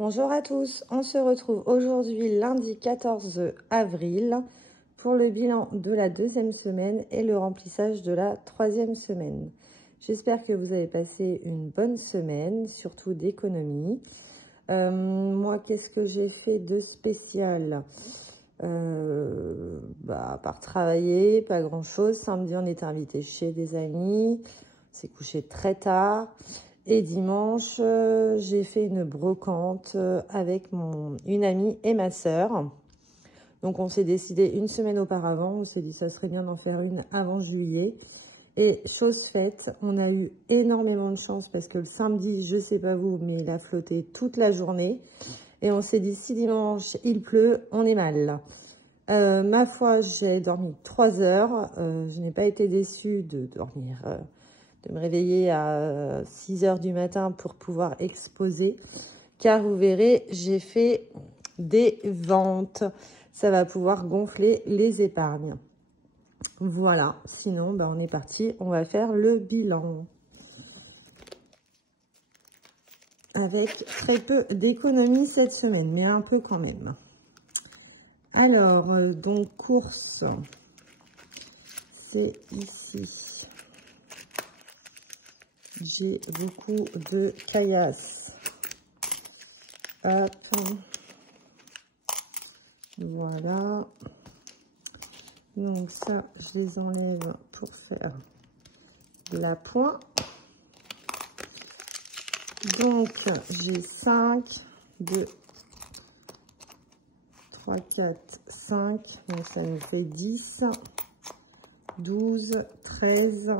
Bonjour à tous, on se retrouve aujourd'hui lundi 14 avril pour le bilan de la deuxième semaine et le remplissage de la troisième semaine. J'espère que vous avez passé une bonne semaine, surtout d'économie. Moi, qu'est-ce que j'ai fait de spécial? À part travailler, pas grand-chose. Samedi, on était invité chez des amis, on s'est couché très tard. Et dimanche, j'ai fait une brocante avec une amie et ma sœur. Donc, on s'est décidé une semaine auparavant. On s'est dit ça serait bien d'en faire une avant juillet. Et chose faite, on a eu énormément de chance parce que le samedi, je sais pas vous, mais il a flotté toute la journée. Et on s'est dit si dimanche il pleut, on est mal. Ma foi, j'ai dormi 3 heures. Je n'ai pas été déçue de dormir... de me réveiller à 6 heures du matin pour pouvoir exposer, car vous verrez, j'ai fait des ventes. Ça va pouvoir gonfler les épargnes. Voilà, sinon, on est parti, on va faire le bilan. Avec très peu d'économies cette semaine, mais un peu quand même. Alors, donc, course, c'est ici. J'ai beaucoup de caillasses. Hop. Voilà. Donc ça, je les enlève pour faire la pointe. Donc, j'ai 5, 2, 3, 4, 5. Donc, ça nous fait 10, 12, 13,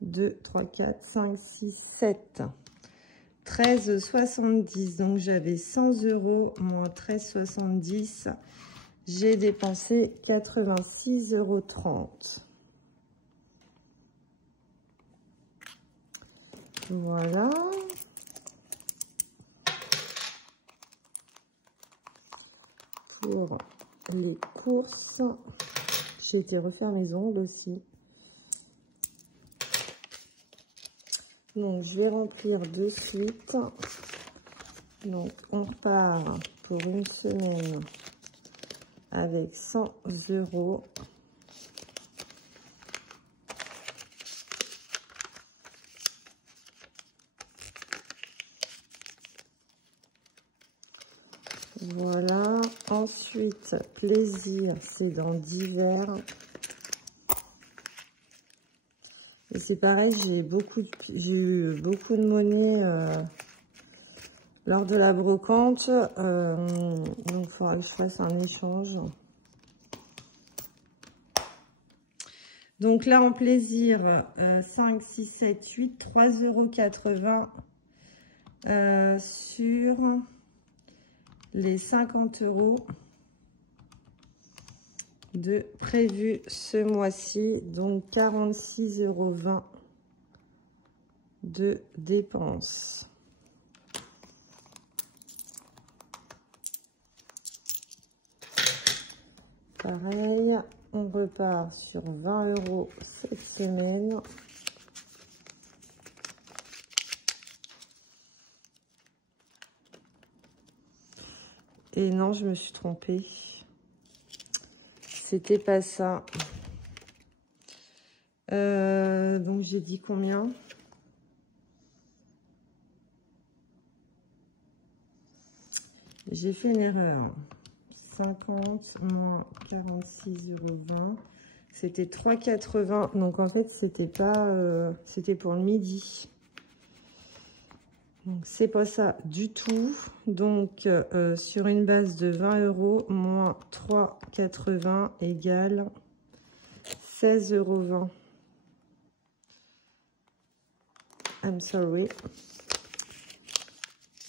2, 3, 4, 5, 6, 7. 13,70. Donc, j'avais 100 € moins 13,70. J'ai dépensé 86,30 €. Voilà. Pour les courses, j'ai été refaire mes ongles aussi. Donc, je vais remplir de suite. Donc, on repart pour une semaine avec 100 €. Voilà. Ensuite, plaisir, c'est dans divers. Et c'est pareil, j'ai eu beaucoup de monnaie lors de la brocante. Donc, il faudra que je fasse un échange. Donc là, en plaisir, 5, 6, 7, 8, 3,80 € sur les 50 € de prévu ce mois-ci. Donc 46,20 € de dépenses. Pareil, on repart sur 20 € cette semaine. Et non, je me suis trompée. C'était pas ça. Donc, j'ai dit combien? J'ai fait une erreur. 50 moins 46,20 €. C'était 3,80 €. Donc, en fait, c'était pas... c'était pour le midi. Donc, c'est pas ça du tout. Donc, sur une base de 20 € moins 3,80 égale 16,20 €. I'm sorry.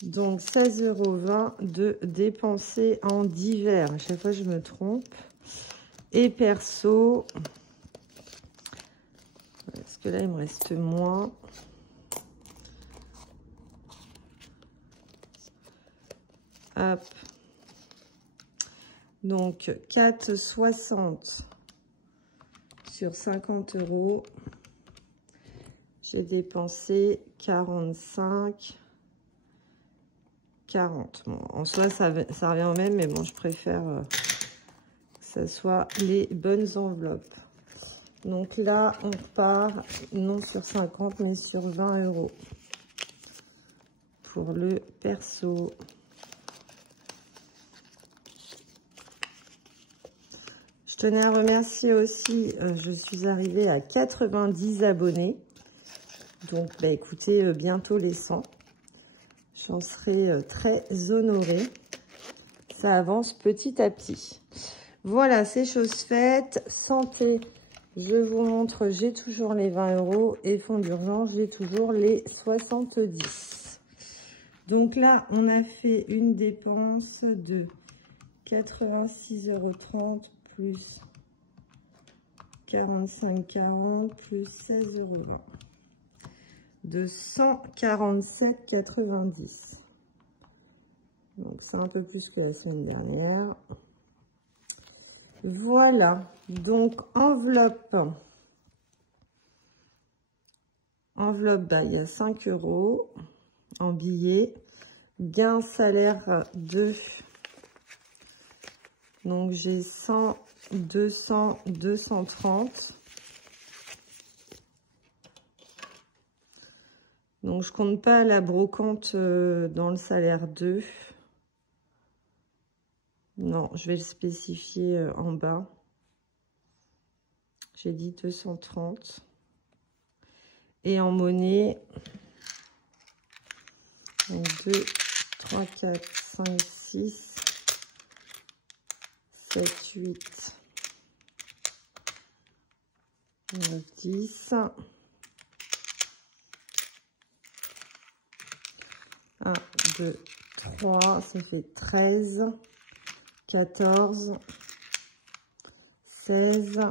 Donc, 16,20 € de dépenser en divers. À chaque fois, je me trompe. Et perso, parce que là, il me reste moins. Hop. Donc, 4,60 sur 50 €. J'ai dépensé 45 40. Bon, en soi, ça revient au même, mais bon, je préfère que ça soit les bonnes enveloppes. Donc là, on repart non sur 50, mais sur 20 € pour le perso. Je tenais à remercier aussi, je suis arrivée à 90 abonnés. Donc, bah, écoutez, bientôt les 100. J'en serai très honorée. Ça avance petit à petit. Voilà, c'est chose faite. Santé, je vous montre, j'ai toujours les 20 €. Et fonds d'urgence, j'ai toujours les 70. Donc là, on a fait une dépense de 86,30 € plus 45,40 plus 16,20 € de 147,90. Donc c'est un peu plus que la semaine dernière. Voilà, donc enveloppe, bah, il y a 5 € en billets, gain salaire 2, donc j'ai 100, 200, 230. Donc je compte pas la brocante dans le salaire 2. Non, je vais le spécifier en bas. J'ai dit 230. Et en monnaie, donc 2, 3, 4, 5, 6, 7, 8, 9, 10. 1, 2, 3, ça fait 13, 14, 16,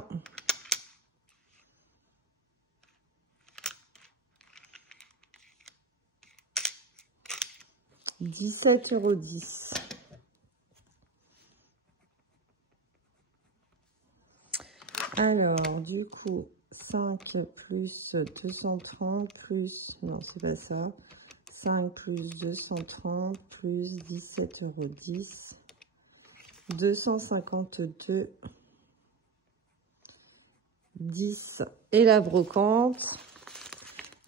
17,10 €. Alors, du coup, 5 plus 230 plus, non, c'est pas ça, 5 plus 230 plus 17,10 €, 252, 10. Et la brocante,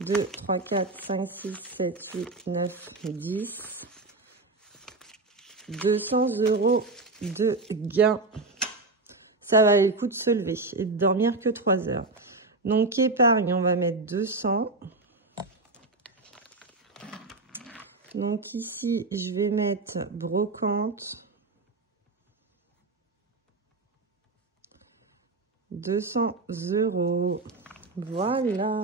2, 3, 4, 5, 6, 7, 8, 9, 10. 200 € de gain. Ça valait le coup de se lever et de dormir que 3 heures. Donc, épargne, on va mettre 200. Donc, ici, je vais mettre brocante. 200 €. Voilà.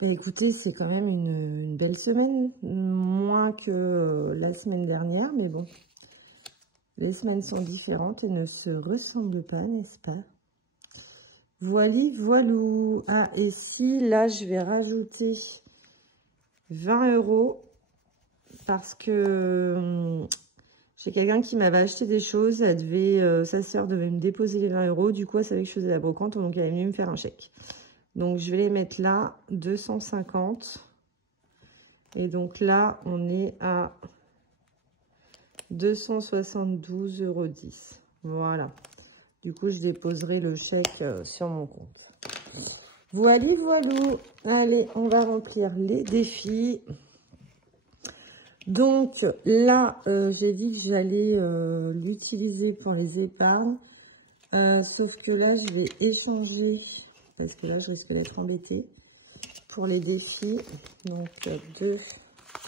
Bah, écoutez, c'est quand même une belle semaine. Moins que la semaine dernière, mais bon. Les semaines sont différentes et ne se ressemblent pas, n'est-ce pas? Voili, voilou. Ah, et si, là, je vais rajouter 20 € parce que j'ai quelqu'un qui m'avait acheté des choses. Elle devait, sa sœur devait me déposer les 20 €. Du coup, elle savait que je faisais la brocante, donc elle est venue me faire un chèque. Donc, je vais les mettre là, 250. Et donc là, on est à 272,10 €. Voilà. Du coup, je déposerai le chèque sur mon compte. Voili, voilou. Allez, on va remplir les défis. Donc, là, j'ai dit que j'allais l'utiliser pour les épargnes. Sauf que là, je vais échanger, parce que là, je risque d'être embêtée, pour les défis. Donc, 2,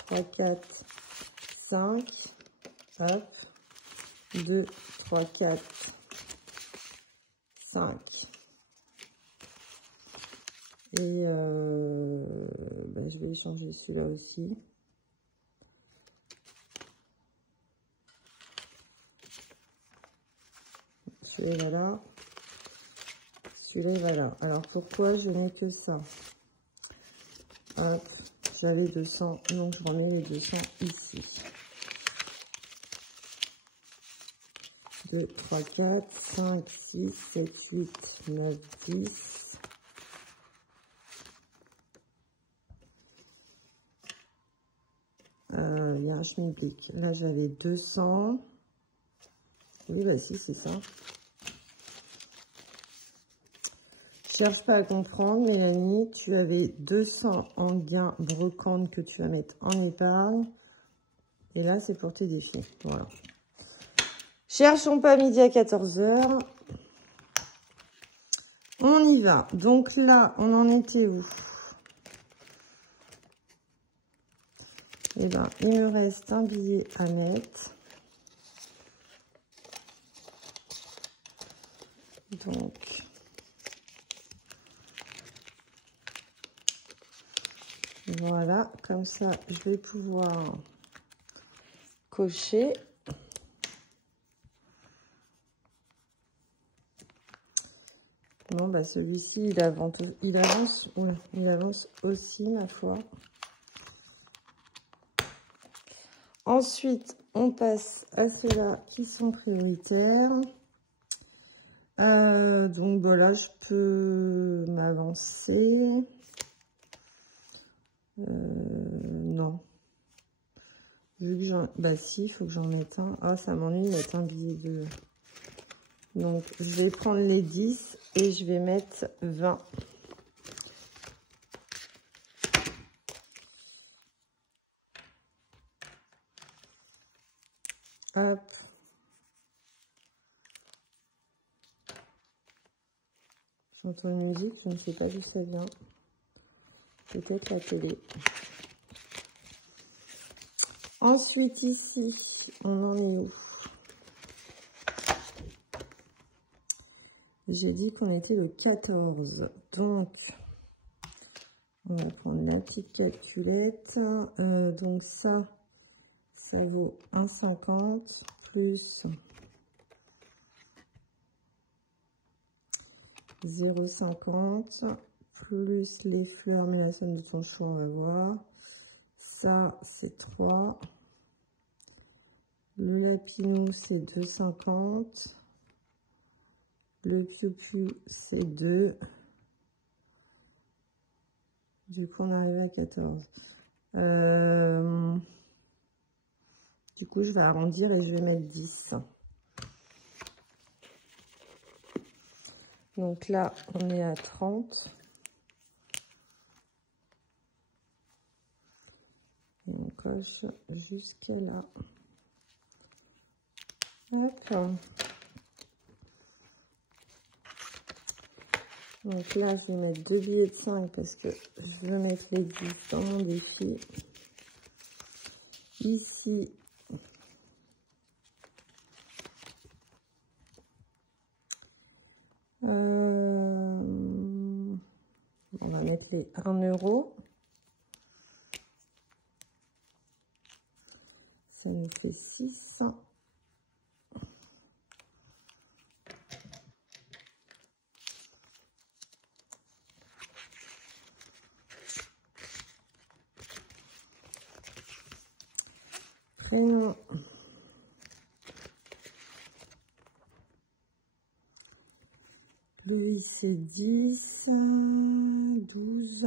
3, 4, 5. Hop. 2, 3, 4, 5. Et ben, je vais échanger celui-là aussi. Celui-là là. Celui-là va là. Alors pourquoi je n'ai que ça? Hop, j'avais 200, donc je remets les 200 ici. 2, 3, 4, 5, 6, 7, 8, 9, 10. schmilblick. Là, j'avais 200. Oui, bah si, c'est ça. Cherche pas à comprendre, Mélanie. Tu avais 200 en gain brocante que tu vas mettre en épargne. Et là, c'est pour tes défis. Voilà. Cherchons pas midi à 14 h. On y va. Donc là, on en était où? Eh ben, il me reste un billet à mettre. Donc, voilà. Comme ça, je vais pouvoir cocher. Bon, bah celui-ci, il avance aussi, ma foi. Ensuite, on passe à ceux-là qui sont prioritaires. Donc, voilà, je peux m'avancer. Non. Vu que j'en... Bah si, il faut que j'en mette un. Ah, ça m'ennuie de mettre un billet de... Donc, je vais prendre les 10 et je vais mettre 20. Hop. J'entends une musique, je ne sais pas d'où ça vient. Peut-être la télé. Ensuite, ici, on en est où? J'ai dit qu'on était le 14. Donc, on va prendre la petite calculette. Donc, ça vaut 1,50 plus 0,50 plus les fleurs, mais la somme de ton choix, on va voir. Ça, c'est 3. Le lapinou, c'est 2,50. Le piou-piou, c'est 2. Du coup, on arrive à 14. Du coup, je vais arrondir et je vais mettre 10. Donc là, on est à 30. Et on coche jusqu'à là. Hop. Donc là, je vais mettre 2 billets de 5 parce que je veux mettre les 10 dans mon défi. Ici, on va mettre les 1 €. Ça nous fait 6. Prénom. Lui, c'est 10, 12.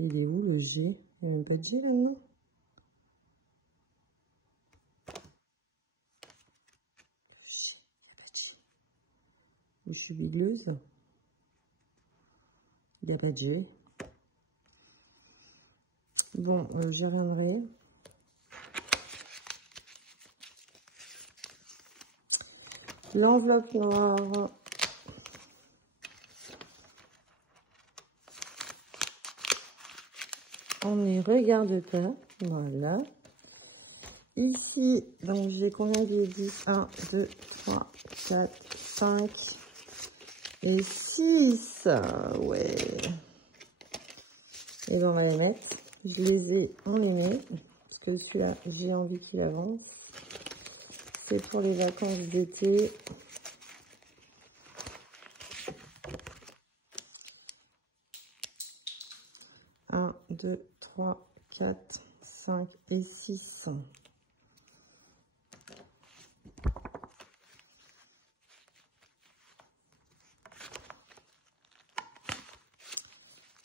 Il est où le G? Il n'y a même pas de G là-dedans. Je suis bigleuse. Il n'y a pas de G. Bon, j'y reviendrai. L'enveloppe noire. On n'y regarde pas. Voilà. Ici, donc j'ai combien de 10? 1, 2, 3, 4, 5 et 6. Ouais. Et ben on va les mettre. Je les ai, on les met. Parce que celui-là, j'ai envie qu'il avance. C'est pour les vacances d'été. 2, 3, 4, 5 et 6.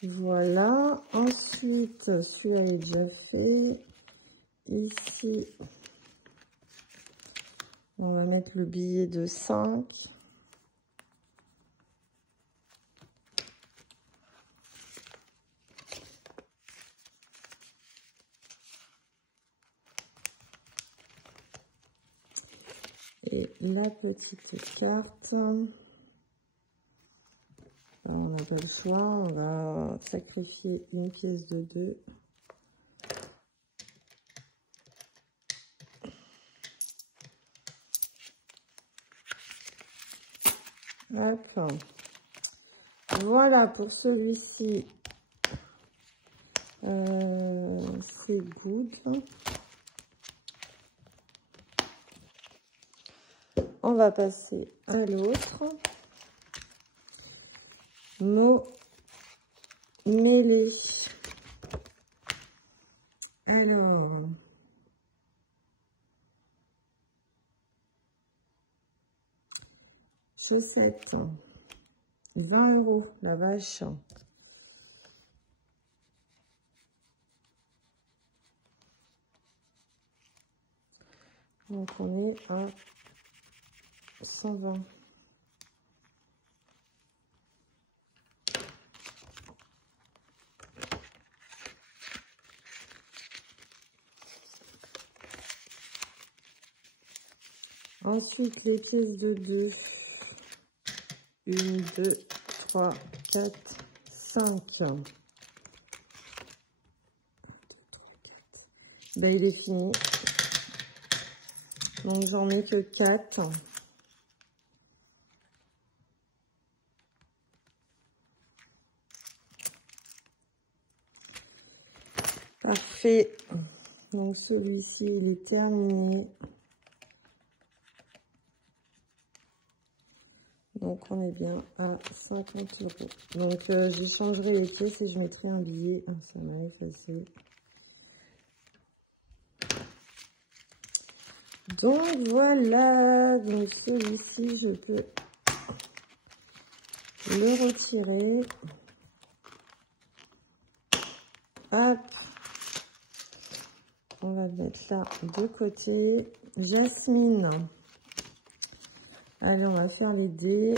Voilà. Ensuite, celui-là est déjà fait. Ici, on va mettre le billet de 5. Et la petite carte. Alors, on n'a pas le choix, on va sacrifier une pièce de 2. D'accord. Voilà pour celui-ci. C'est good. On va passer à l'autre. Mots mêlés. Alors, chaussettes, 20 €, la vache. Donc, on est à 120. Ensuite, les pièces de 2. 1, 2, 3, 4, 5. Ben, il est fini. Donc, j'en ai que 4. Parfait. Donc, celui-ci, il est terminé. Donc, on est bien à 50 €. Donc, j'échangerai les pièces et je mettrai un billet. Ah, ça m'a effacé. Donc, voilà. Donc, celui-ci, je peux le retirer. Hop. On va le mettre là de côté. Jasmine. Allez, on va faire les dés.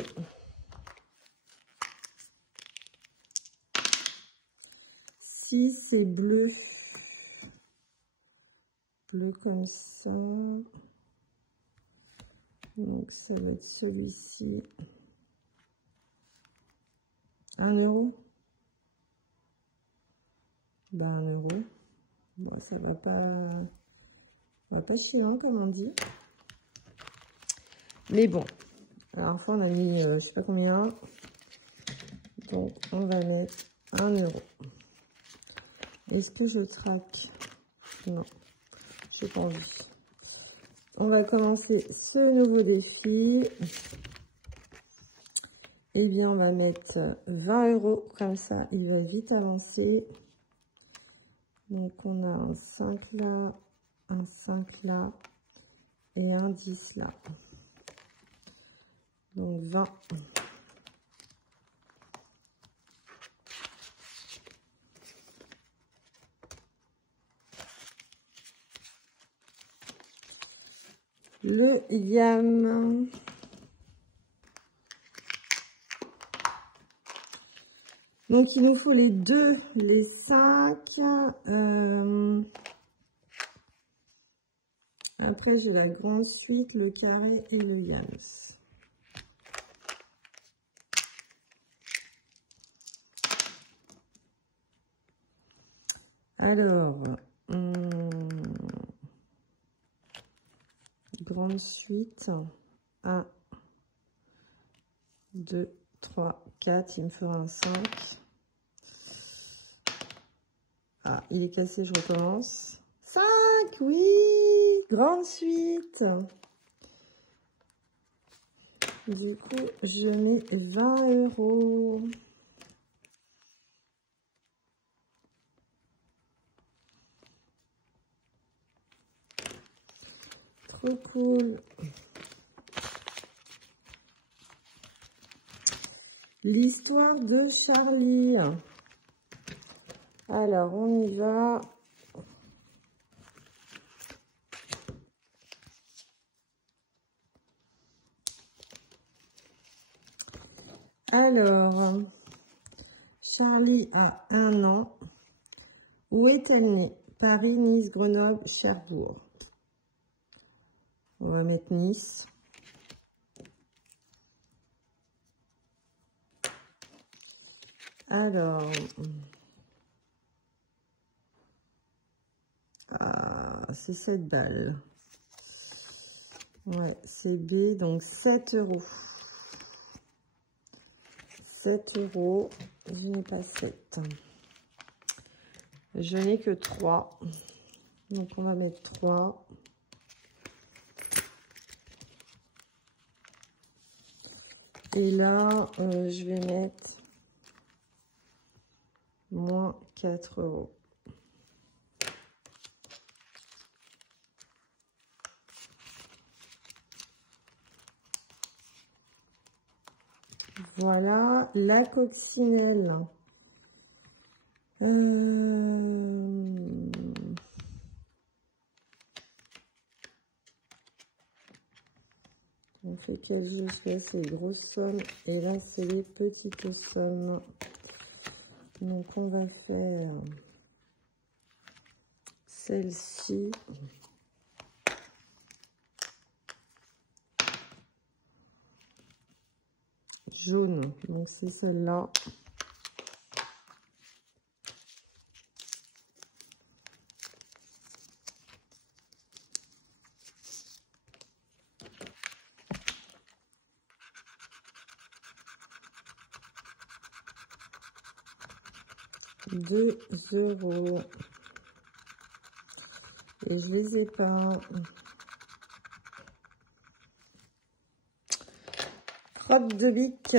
Si c'est bleu. Bleu comme ça. Donc, ça va être celui-ci. 1 €. Ben, 1 €. Bon, ça va pas chier, hein, comme on dit. Mais bon. Alors, fois, on a mis, je sais pas combien. Donc, on va mettre 1 €. Est-ce que je traque? Non. J'ai pas envie. On va commencer ce nouveau défi. Eh bien, on va mettre 20 €. Comme ça, il va vite avancer. Donc, on a un 5 là, un 5 là et un 10 là. Donc, 20. Le yam. Donc, il nous faut les 2, les 5. Après, j'ai la grande suite, le carré et le yams. Alors, grande suite. 1, 2, 3, 4. Il me fera un 5. Ah, il est cassé, je recommence. 5, oui! Grande suite. Du coup, je mets 20 €. trop cool. L'histoire de Charlie. Alors, on y va. Alors, Charlie a 1 an. Où est-elle née? Paris, Nice, Grenoble, Cherbourg. On va mettre Nice. Alors, c'est 7 balles. Ouais, c'est B, donc 7 €. 7 €, je n'ai pas 7. Je n'ai que 3. Donc, on va mettre 3. Et là, je vais mettre moins 4 €. Voilà, la coccinelle. On fait quel jeu? Là, c'est les grosses sommes. Et là, c'est les petites sommes. Donc, on va faire celle-ci. Jaune. Donc, c'est celle-là. €2. Et je les ai pas. Crotte de bique.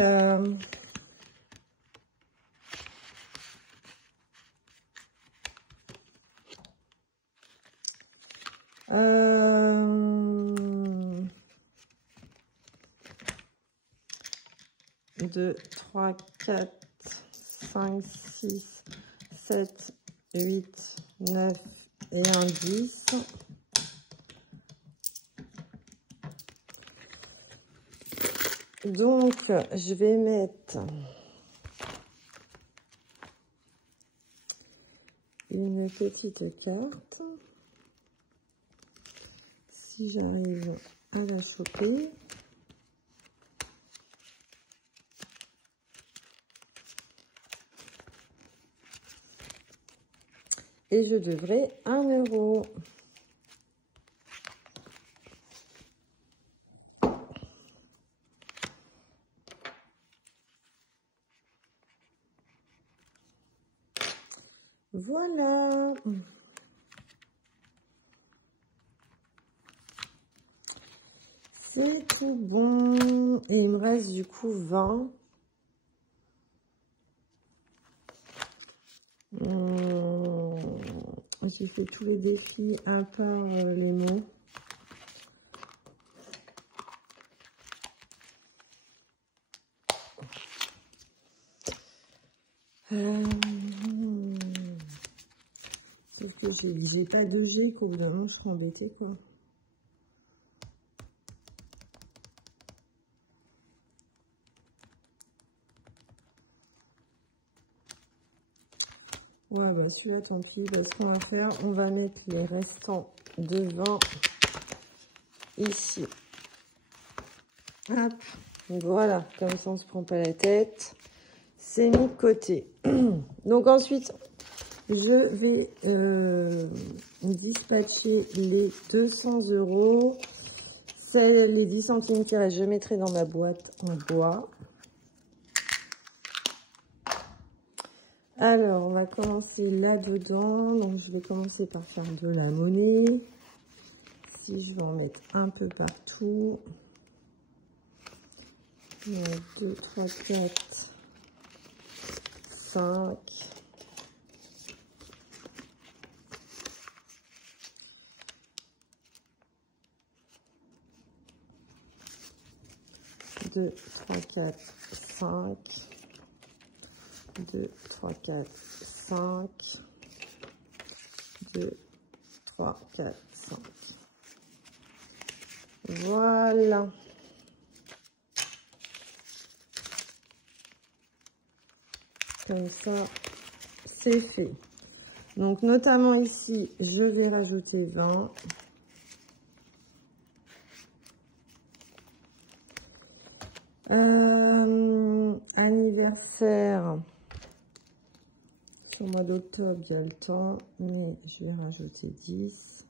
Deux, 3, 4, 5, 6, 7, 8, 9 et un 10. Donc, je vais mettre une petite carte. Si j'arrive à la choper. Et je devrais 1 €. Voilà. C'est tout bon. Et il me reste du coup 20. J'ai fait tous les défis à part les mots. Sauf que j'ai pas de G, qu'au bout d'un moment, je serai embêtée, quoi. Ouais, bah celui-là, tant pis. Bah, ce qu'on va faire, on va mettre les restants de 20 ici. Hop. Donc voilà, comme ça, on ne se prend pas la tête. C'est mis de côté. Donc ensuite, je vais dispatcher les 200 €. Les 10 centimes qui restent, je mettrai dans ma boîte en bois. Alors, on va commencer là-dedans. Donc, je vais commencer par faire de la monnaie. Si je vais en mettre un peu partout. 1, 2, 3, 4, 5. 2, 3, 4, 5. 2, 3, 4, 5. 2, 3, 4, 5. Voilà. Comme ça, c'est fait. Donc, notamment ici, je vais rajouter 20. Anniversaire. Sur le mois d'octobre, il y a le temps, mais je vais rajouter 10.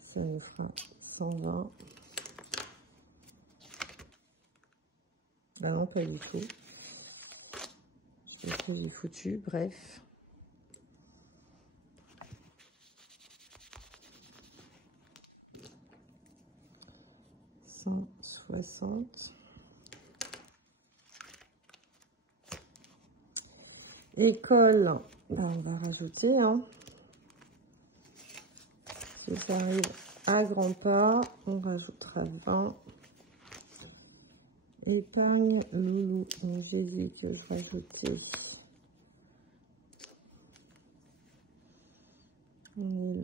Ça nous fera 120. Ah non, pas du tout. Je sais que j'ai foutu, bref. « 160. École, ben, on va rajouter, hein. Si ça arrive à grands pas, on rajoutera 20. Épargne, loulou, donc j'ai dit que je rajoutais. On est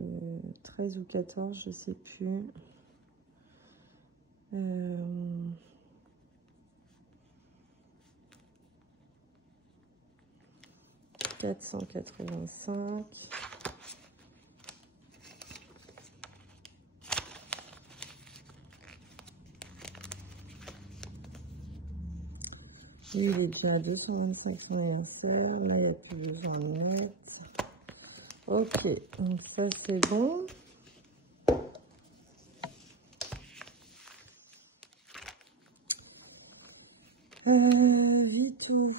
le 13 ou 14, je sais plus. 485. Il est déjà à 225 son anniversaire. Là, il n'y a plus besoin de mettre. Ok, donc ça, c'est bon. Vito.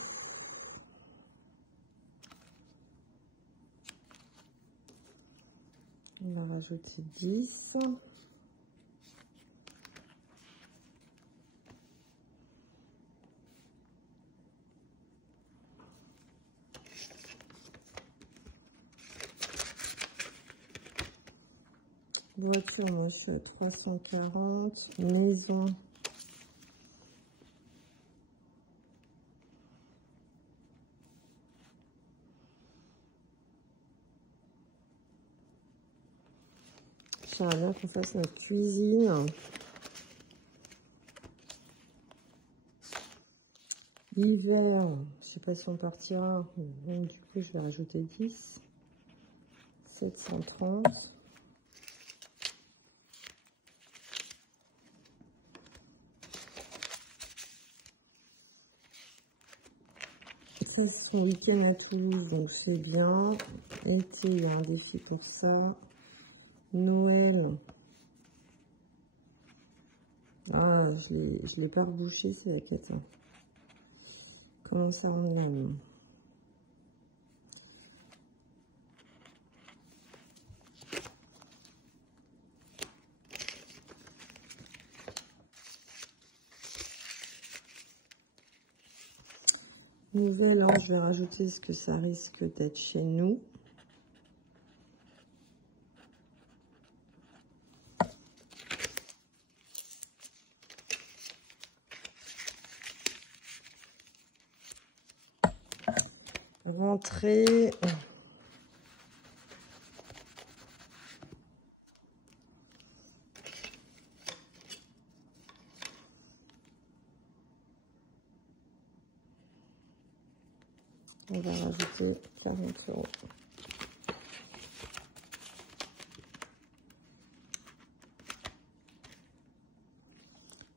On va rajouter 10. Voiture, moi, c'est 340. Maison. J'aimerais bien qu'on fasse notre cuisine. Hiver, je sais pas si on partira. Donc, du coup, je vais rajouter 10. 730. Ça, c'est son week-end à Toulouse, donc c'est bien. Été, il y a un défi pour ça. Noël. Ah, je l'ai pas rebouché, c'est la cata. Comment ça rend l'âme? Nouvel an, je vais rajouter ce que ça risque d'être chez nous. Rentrée. On va rajouter 40 €.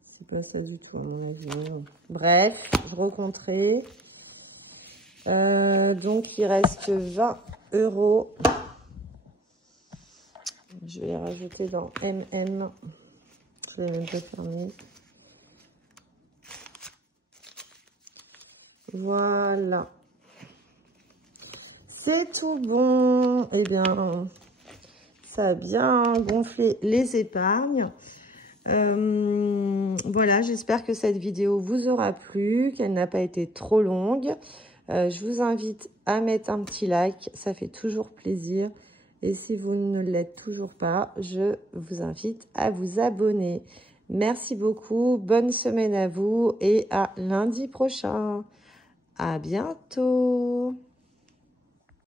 C'est pas ça du tout à mon avis. Bref, je recompterai. Donc, il reste 20 €. Je vais les rajouter dans MM. Je vais même pas fermer. Voilà. C'est tout bon. Eh bien, ça a bien gonflé les épargnes. Voilà, j'espère que cette vidéo vous aura plu, qu'elle n'a pas été trop longue. Je vous invite à mettre un petit like, ça fait toujours plaisir. Et si vous ne l'êtes toujours pas, je vous invite à vous abonner. Merci beaucoup. Bonne semaine à vous et à lundi prochain. À bientôt.